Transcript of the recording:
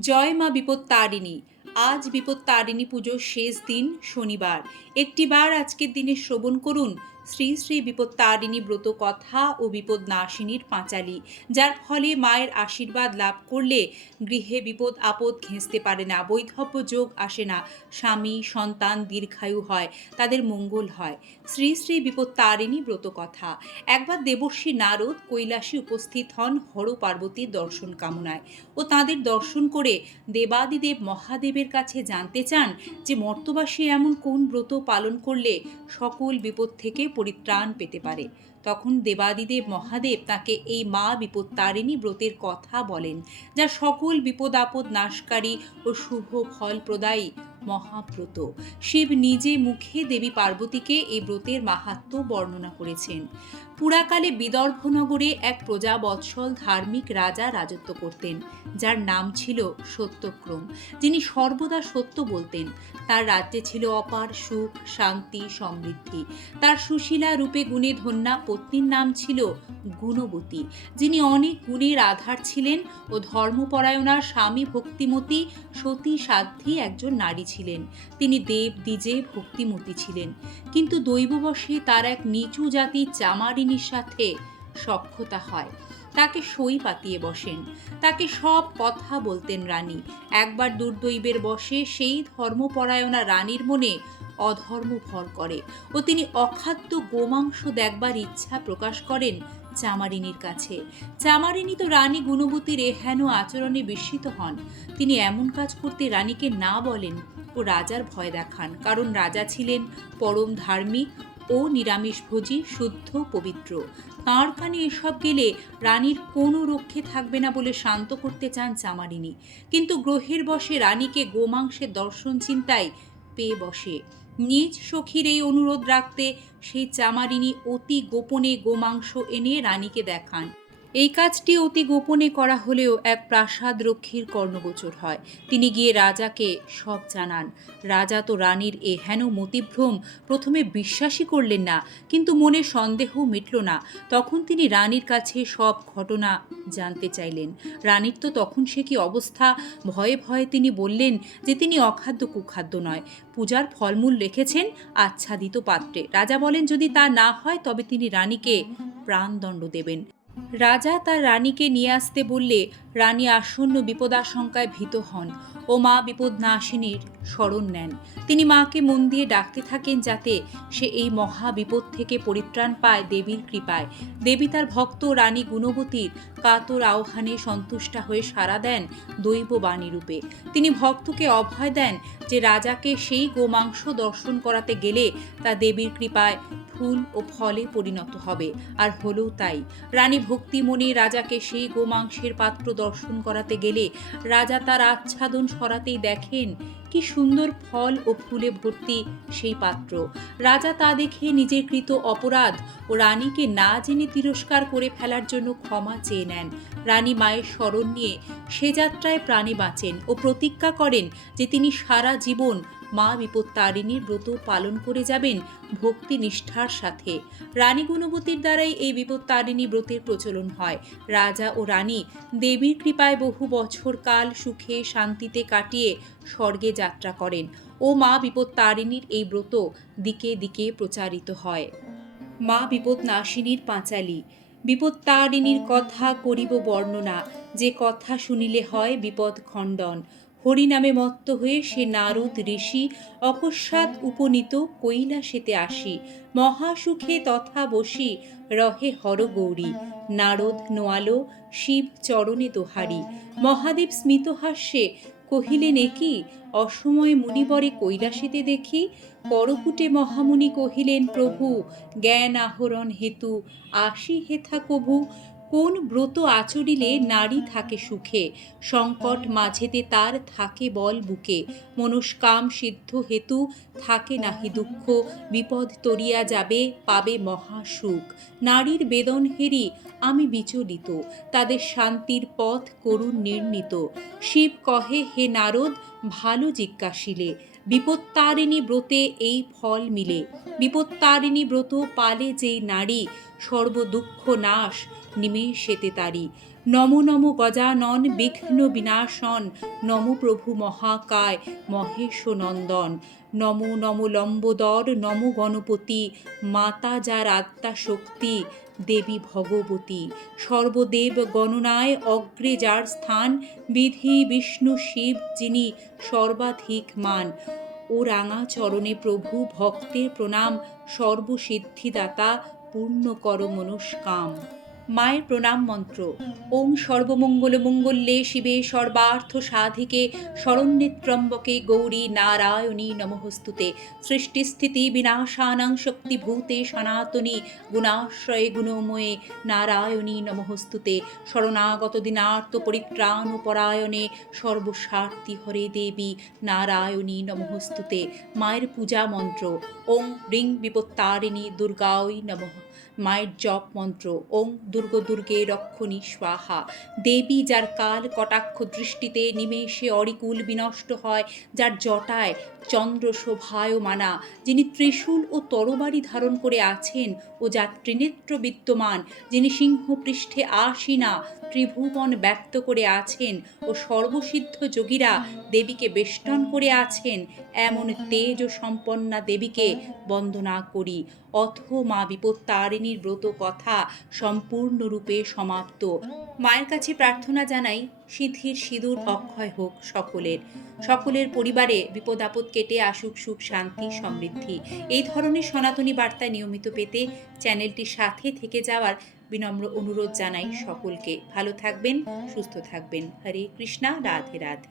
জয় মা বিপদ তারিণী আজ বিপদ তারিণী পুজোর শেষ দিন শনিবার। একটি বার আজকের দিনে শ্রবণ করুন শ্রী শ্রী বিপত্তারিণী ব্রত কথা ও বিপদ নাশিনীর পাঁচালি, যার ফলে মায়ের আশীর্বাদ লাভ করলে গৃহে বিপদ আপদ ঘেঁচতে পারে না, বৈধব্য যোগ আসে না, স্বামী, সন্তান দীর্ঘায়ু হয়, তাদের মঙ্গল হয়। শ্রী শ্রী বিপত্তারিণী ব্রত কথা একবার দেবর্ষী নারদ কৈলাসী উপস্থিত হন হর পার্বতীর দর্শন কামনায় ও তাদের দর্শন করে দেবাদিদেব মহাদেবের কাছে জানতে চান যে মর্তবাসী এমন কোন ব্রত পালন করলে সকল বিপদ থেকে পরিত্রাণ পেতে পারে। তখন দেবাদিদেব মহাদেব তাকে এই মা বিপত্তারিণী ব্রতের কথা বলেন, যা সকল বিপদ আপদ নাশকারী ও শুভ ফল প্রদায়ী মহাব্রত। শিব নিজে মুখে দেবী পার্বতীকে এই ব্রতের মাহাত্ম্য বর্ণনা করেছেন। পুরাকালে বিদর্ভনগরে এক প্রজাবৎসল ধার্মিক রাজা রাজত্ব করতেন, যার নাম ছিল সত্যক্রম। যিনি সর্বদা সত্য বলতেন। তার রাজ্যে ছিল অপার সুখ, শান্তি, সমৃদ্ধি। তার সুশীলা রূপে গুণে ধন্যা পত্নীর নাম ছিল গুণবতী। যিনি অনেক গুণের আধার ছিলেন ও ধর্মপরায়ণার স্বামী ভক্তিমতী সতী সাধ্যী একজন নারী ছিলেন। তিনি দেব, দ্বিজে ভক্তিমতী ছিলেন। কিন্তু দৈববশে তার এক নিচু জাতির চামারিনীর সাথে সক্ষতা হয়। তাকে সই পাতিয়ে বসেন। তাকে সব কথা বলতেন রানী। একবার দুর্দৈবের বসে সেই ধর্মপরায়ণা রানীর মনে অধর্ম ভর করে ও তিনি অখাদ্য গোমাংস দেখবার ইচ্ছা প্রকাশ করেন চামারিনীর কাছে। চামারিনী তো রানী গুণবতীর এহেন আচরণে বিস্মিত হন। তিনি এমন কাজ করতে রানীকে না বলেন ও রাজার ভয় দেখান, কারণ রাজা ছিলেন পরম ধার্মিক ও নিরামিষভোজী শুদ্ধ, পবিত্র। তাঁর কানে এসব গেলে রানীর কোনো রক্ষে থাকবে না বলে শান্ত করতে চান চামারিনী। কিন্তু গ্রহের বসে রানীকে গোমাংসের দর্শন চিন্তায় পেয়ে বসে। নিজ সখীর এই অনুরোধ রাখতে সেই চামারিনী অতি গোপনে গোমাংস এনে রানীকে দেখান। এই কাজটি অতি গোপনে করা হলেও এক প্রাসাদ রক্ষীর কর্ণগোচর হয়। তিনি গিয়ে রাজাকে সব জানান। রাজা তো রানীর এ হেন মতিভ্রম প্রথমে বিশ্বাসই করলেন না, কিন্তু মনে সন্দেহ মিটল না। তখন তিনি রানীর কাছে সব ঘটনা জানতে চাইলেন। রানীর তো তখন সে কি অবস্থা? ভয়ে ভয়ে তিনি বললেন যে তিনি অখাদ্য কুখাদ্য নয়। পূজার ফলমূল রেখেছেন আচ্ছাদিত পাত্রে। রাজা বলেন যদি তা না হয় তবে তিনি রানীকে প্রাণদণ্ড দেবেন। রাজা তার রানীকে নিয়ে আসতে বললে রানী আসন্ন বিপদাশঙ্কায় ভীত হন ও মা বিপদ নাশিনীর স্মরণ নেন। তিনি মাকে মন দিয়ে ডাকতে থাকেন যাতে সে এই মহা বিপদ থেকে পরিত্রাণ পায় দেবীর কৃপায়। দেবী তার ভক্ত রানী গুণবতীর কাতর আহ্বানে সন্তুষ্টা হয়ে সাড়া দেন দৈব বাণী রূপে। তিনি ভক্তকে অভয় দেন যে রাজাকে সেই গোমাংস দর্শন করাতে গেলে তা দেবীর কৃপায় ফুল ও ফলে পরিণত হবে। আর হলেও তাই। রানী ভক্তিমণি রাজাকে সেই গোমাংসের পাত্র দর্শন করাতে গেলে রাজা তার আচ্ছাদন সরাতেই দেখেন কি সুন্দর ফল ও ফুলে ভর্তি সেই পাত্র। রাজা তা দেখে নিজের কৃত অপরাধ ও রানীকে না জেনে তিরস্কার করে ফেলার জন্য ক্ষমা চেয়ে নেন। রানী মায়ের স্মরণ নিয়ে সে যাত্রায় প্রাণে বাঁচেন ও প্রতিজ্ঞা করেন যে তিনি সারা জীবন মা বিপত্তারিণীর ব্রত পালন করে যাবেন ভক্তি নিষ্ঠার সাথে। রানী গুণবতীর দ্বারাই এই বিপত্তারিণী ব্রতের প্রচলন হয়। রাজা ও রানী দেবীর কৃপায় বহু বছর কাল সুখে শান্তিতে কাটিয়ে স্বর্গে যাত্রা করেন ও মা বিপত্তারিণীর এই ব্রত দিকে দিকে প্রচারিত হয়। মা বিপদ নাশিনীর পাঁচালী, বিপত্তারিণীর কথা করিব বর্ণনা, যে কথা শুনিলে হয় বিপদ খণ্ডন। হরিনামে মত্ত হয়ে সে নারদ ঋষি অকস্মাৎ উপনীত কৈলাসেতে আসি। মহাসুখে তথা বসি, রহে হর গৌরী। নারদ নোয়ালো, শিব চরণে দোহারি। মহাদেব স্মিতহাস্যে কহিলেন একি অসময়ে মুনিবরে কৈলাসেতে দেখি? পরকুটে মহামুনি কহিলেন, প্রভু, জ্ঞান আহরণ হেতু, আসি হেথা কভু। কোন ব্রত আচরিলে নারী থাকে সুখে? সংকট মাঝেতে তার থাকে বল বুকে। মনস্কাম সিদ্ধ হেতু, থাকে নাহি দুঃখ। বিপদ তরিয়া যাবে, পাবে মহা সুখ নারীর বেদন হেরি, আমি বিচলিত। তাদের শান্তির পথ করুণ নির্ণীত। শিব কহে, হে নারদ, ভালো জিজ্ঞাসিলে। বিপত্তারিণী ব্রতে এই ফল মিলে। বিপত্তারিণী ব্রত পালে যেই নারী, সর্বদুঃখ নাশ। নিমেষেতে তারি। নম নম গজানন বিঘ্ন বিনাশন, নম প্রভু মহাকায় মহেশ নন্দন, নম নম লম্বোদর, নম গণপতি, মাতা যার আত্মা শক্তি, দেবী ভগবতী। সর্বদেব গণনায় অগ্রে যার স্থান, বিধি বিষ্ণু শিব যিনি সর্বাধিক মান ও রাঙা চরণে প্রভু ভক্তের প্রণাম, সর্বসিদ্ধিদাতা, পূর্ণ কর মনুষ্কাম মায়ের প্রণাম মন্ত্র। ওং সর্বমঙ্গল মঙ্গলে শিবে সর্বার্থ সাধিকে শরণ্যেত্রম্বকে গৌরী নারায়ণী নমঃস্তুতে। সৃষ্টিস্থিতি বিনাশানাং শক্তিভূতে সনাতনী গুণাশ্রয়ে গুণময়ে নারায়ণী নমঃস্তুতে। শরণাগত দিনার্ত পরিত্রাণ পরায়ণে সর্বস্বার্থী হরে দেবী নারায়ণী নমঃস্তুতে। মায়ের পূজা মন্ত্র। ওং রিং বিপত্তারিণী দুর্গাওই নমঃ মায়ের জপ মন্ত্র ওং দুর্গ দুর্গে রক্ষণী স্বাহা। দেবী যার কাল কটাক্ষ দৃষ্টিতে নিমেষে অরিকুল বিনষ্ট হয়, যার জটায় চন্দ্র শোভায় মানা যিনি ত্রিশূল ও তরবারি ধারণ করে আছেন ও যার ত্রিনেত্র বিদ্যমান, যিনি সিংহপৃষ্ঠে আসীনা, ত্রিভুবন ব্যক্ত করে আছেন ও সর্বসিদ্ধ যোগীরা দেবীকে বেষ্টন করে আছেন, এমন তেজ ও সম্পন্না দেবীকে বন্দনা করি। অথ মা বিপত্তারিণীর ব্রত কথা সম্পূর্ণরূপে সমাপ্ত। মায়ের কাছে প্রার্থনা জানাই, সিদ্ধির সিঁদুর অক্ষয় হোক সকলের। সকলের পরিবারে বিপদ আপদ কেটে আসুক সুখ, শান্তি, সমৃদ্ধি। এই ধরনের সনাতনী বার্তা নিয়মিত পেতে চ্যানেলটির সাথে থেকে যাওয়ার বিনম্র অনুরোধ জানাই সকলকে। ভালো থাকবেন, সুস্থ থাকবেন। হরে কৃষ্ণা, রাধে রাধে।